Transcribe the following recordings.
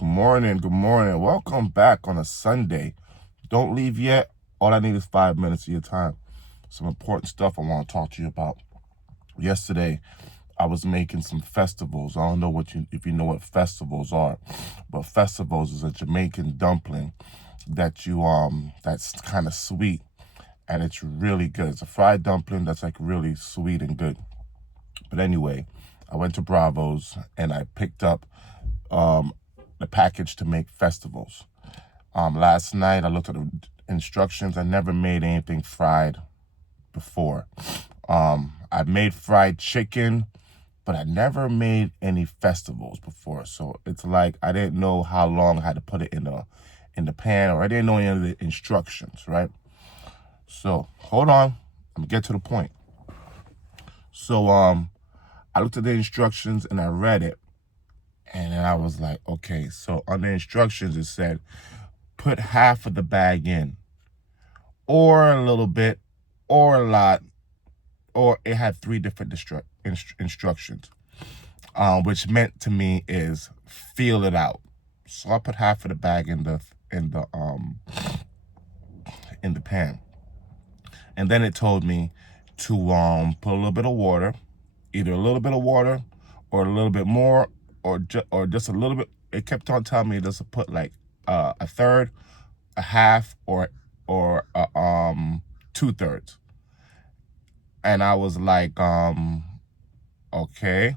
Good morning. Good morning. Welcome back on a Sunday. Don't leave yet. All I need is 5 minutes of your time. Some important stuff I want to talk to you about. Yesterday, I was making some festivals. I don't know if you know what festivals are, but festivals is a Jamaican dumpling that's kind of sweet and it's really good. It's a fried dumpling that's like really sweet and good. But anyway, I went to Bravo's and I picked up the package to make festivals. Last night I looked at the instructions. I never made anything fried before. I made fried chicken, but I never made any festivals before. So it's like I didn't know how long I had to put it in the pan, or I didn't know any of the instructions, right? So hold on, I'm gonna get to the point. So I looked at the instructions and I read it, and then I was like, okay. So on the instructions it said put half of the bag in, or a little bit, or a lot, or it had three different instructions, which meant to me is feel it out. So I put half of the bag in the pan, and then it told me to put a little bit of water, either a little bit of water, or a little bit more, or just a little bit. It kept on telling me just to put like a third, a half, or 2/3. And I was like, okay,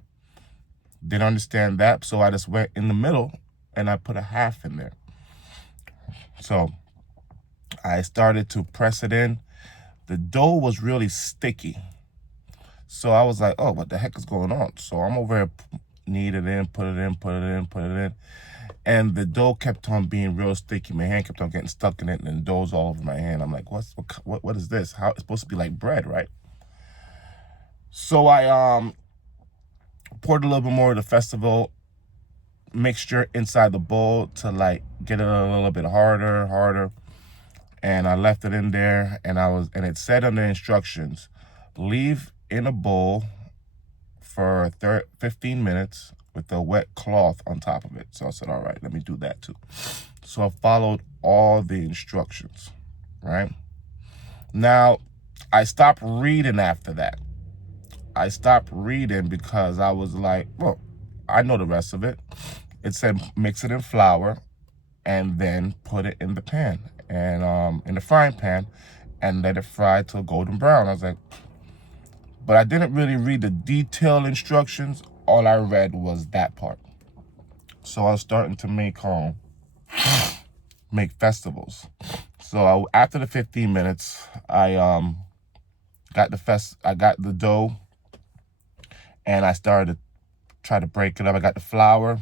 didn't understand that. So I just went in the middle and I put a half in there. So I started to press it in. The dough was really sticky. So I was like, oh, what the heck is going on? So I'm over here, knead it in, put it in, put it in, put it in. And the dough kept on being real sticky. My hand kept on getting stuck in it, and the dough's all over my hand. I'm like, what is this? How it's supposed to be like bread, right? So I poured a little bit more of the festival mixture inside the bowl to like get it a little bit harder. And I left it in there, and it said on the instructions, leave in a bowl for 15 minutes with a wet cloth on top of it. So I said, all right, let me do that too. So I followed all the instructions, right? Now, I stopped reading after that. I stopped reading because I was like, well, I know the rest of it. It said mix it in flour and then put it in the pan, and in the frying pan, and let it fry till golden brown. I was like, but I didn't really read the detailed instructions. All I read was that part. So I was starting to make festivals. So after the 15 minutes, I got the dough, and I started to try to break it up. I got the flour,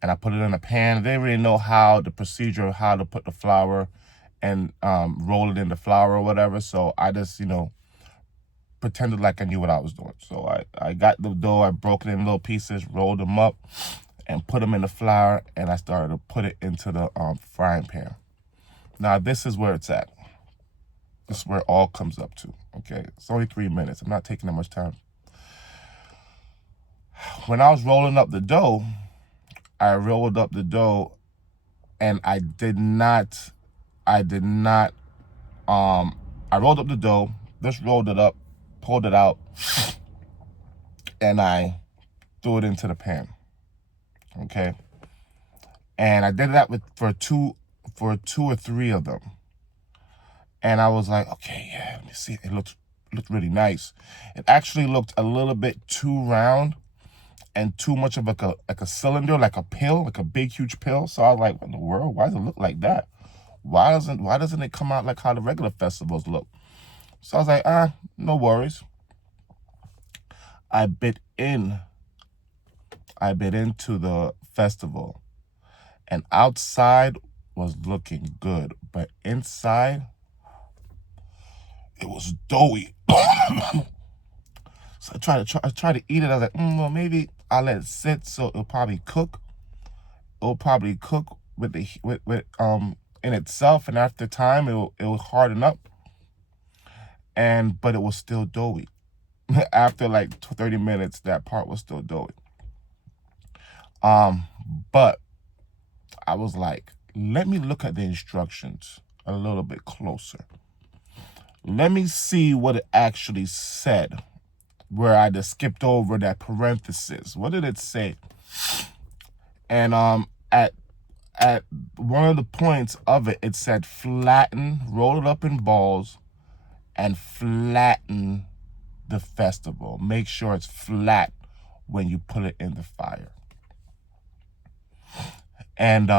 and I put it in a pan. I didn't really know the procedure of how to put the flour and roll it in the flour or whatever. So I just, pretended like I knew what I was doing. So I got the dough, I broke it in little pieces, rolled them up, and put them in the flour, and I started to put it into the frying pan. Now, this is where it's at. This is where it all comes up to, okay? It's only 3 minutes. I'm not taking that much time. When I was rolling up the dough, I rolled up the dough, and I rolled up the dough, just rolled it up, pulled it out, and I threw it into the pan, okay? And I did that for two or three of them. And I was like, okay, yeah, let me see. It looked really nice. It actually looked a little bit too round and too much of like a cylinder, like a pill, like a big, huge pill. So I was like, what in the world? Why does it look like that? Why doesn't it come out like how the regular festivals look? So I was like, no worries. I bit into the festival, and outside was looking good, but inside it was doughy. So I tried to eat it. I was like, well, maybe I'll let it sit so it'll probably cook. It'll probably cook with in itself, and after time it'll harden up. But it was still doughy. After like 30 minutes, that part was still doughy. But I was like, let me look at the instructions a little bit closer. Let me see what it actually said, where I just skipped over that parenthesis. What did it say? And at one of the points of it, it said flatten, roll it up in balls, and flatten the festival. Make sure it's flat when you put it in the fire. And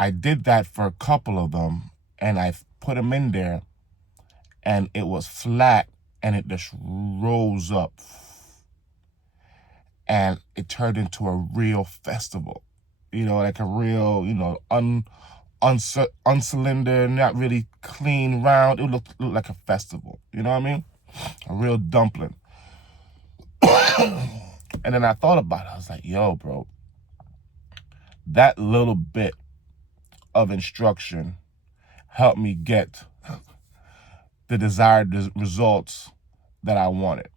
I did that for a couple of them, and I put them in there, and it was flat, and it just rose up, and it turned into a real festival. You know, like a real, you know, uncylinder, not really clean, round. It looked like a festival. You know what I mean? A real dumpling. And then I thought about it. I was like, yo, bro, that little bit of instruction helped me get the desired results that I wanted.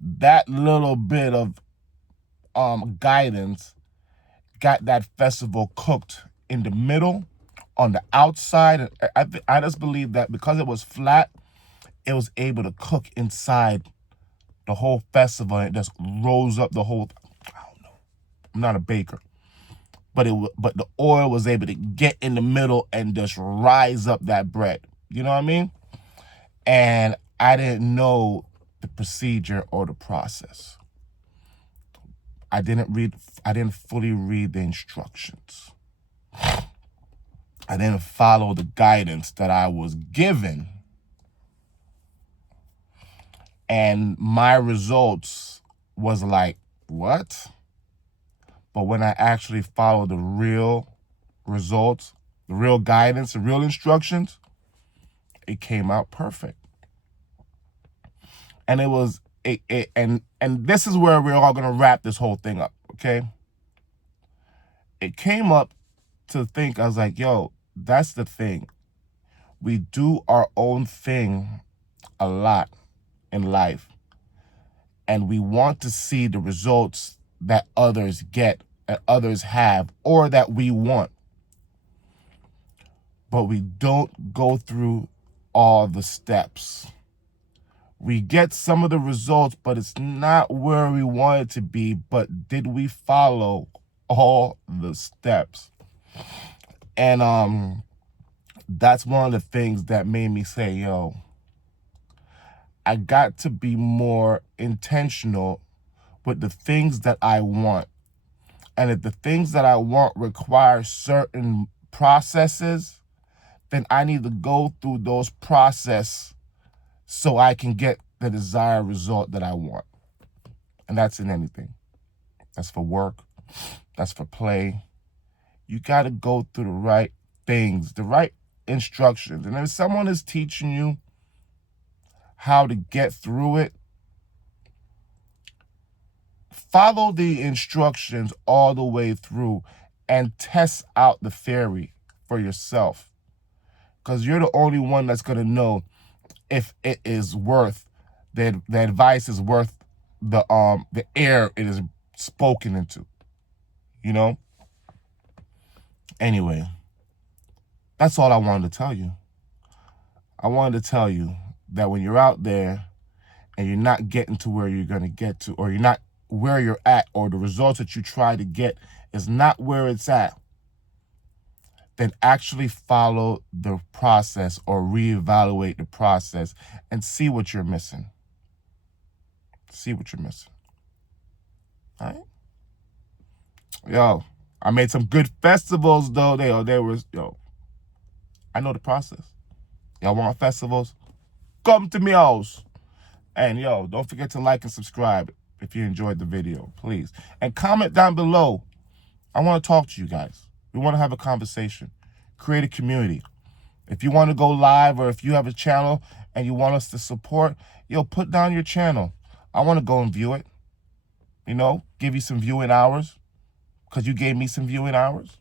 That little bit of guidance got that festival cooked in the middle, on the outside. I just believe that because it was flat, it was able to cook inside the whole festival, and it just rose up the whole. I don't know. I'm not a baker, but the oil was able to get in the middle and just rise up that bread. You know what I mean? And I didn't know the procedure or the process. I didn't fully read the instructions. I didn't follow the guidance that I was given. And my results was like, what? But when I actually followed the real results, the real guidance, the real instructions, it came out perfect. And it was, and this is where we're all gonna wrap this whole thing up, okay? It came up to think, I was like, yo, that's the thing. We do our own thing a lot in life, and we want to see the results that others get, that others have, or that we want. But we don't go through all the steps. We get some of the results, but it's not where we want it to be. But did we follow all the steps? And that's one of the things that made me say, yo, I got to be more intentional with the things that I want. And if the things that I want require certain processes, then I need to go through those processes so I can get the desired result that I want. And that's in anything. That's for work. That's for play. You got to go through the right things, the right instructions. And if someone is teaching you how to get through it, follow the instructions all the way through and test out the theory for yourself. Because you're the only one that's going to know if it is worth, the advice is worth the air it is spoken into, you know? Anyway, that's all I wanted to tell you. I wanted to tell you that when you're out there and you're not getting to where you're going to get to, or you're not where you're at, or the results that you try to get is not where it's at, then actually follow the process or reevaluate the process and see what you're missing. See what you're missing. All right? Yo, I made some good festivals though. They was, yo, I know the process. Y'all want festivals? Come to me house. And yo, don't forget to like and subscribe if you enjoyed the video, please. And comment down below. I want to talk to you guys. We want to have a conversation. Create a community. If you want to go live, or if you have a channel and you want us to support, yo, put down your channel. I want to go and view it. You know, give you some viewing hours, because you gave me some viewing hours.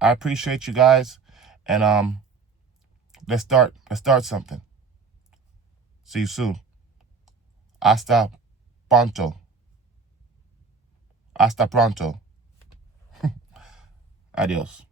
I appreciate you guys. And let's start something. See you soon. Hasta pronto. Hasta pronto. Adios.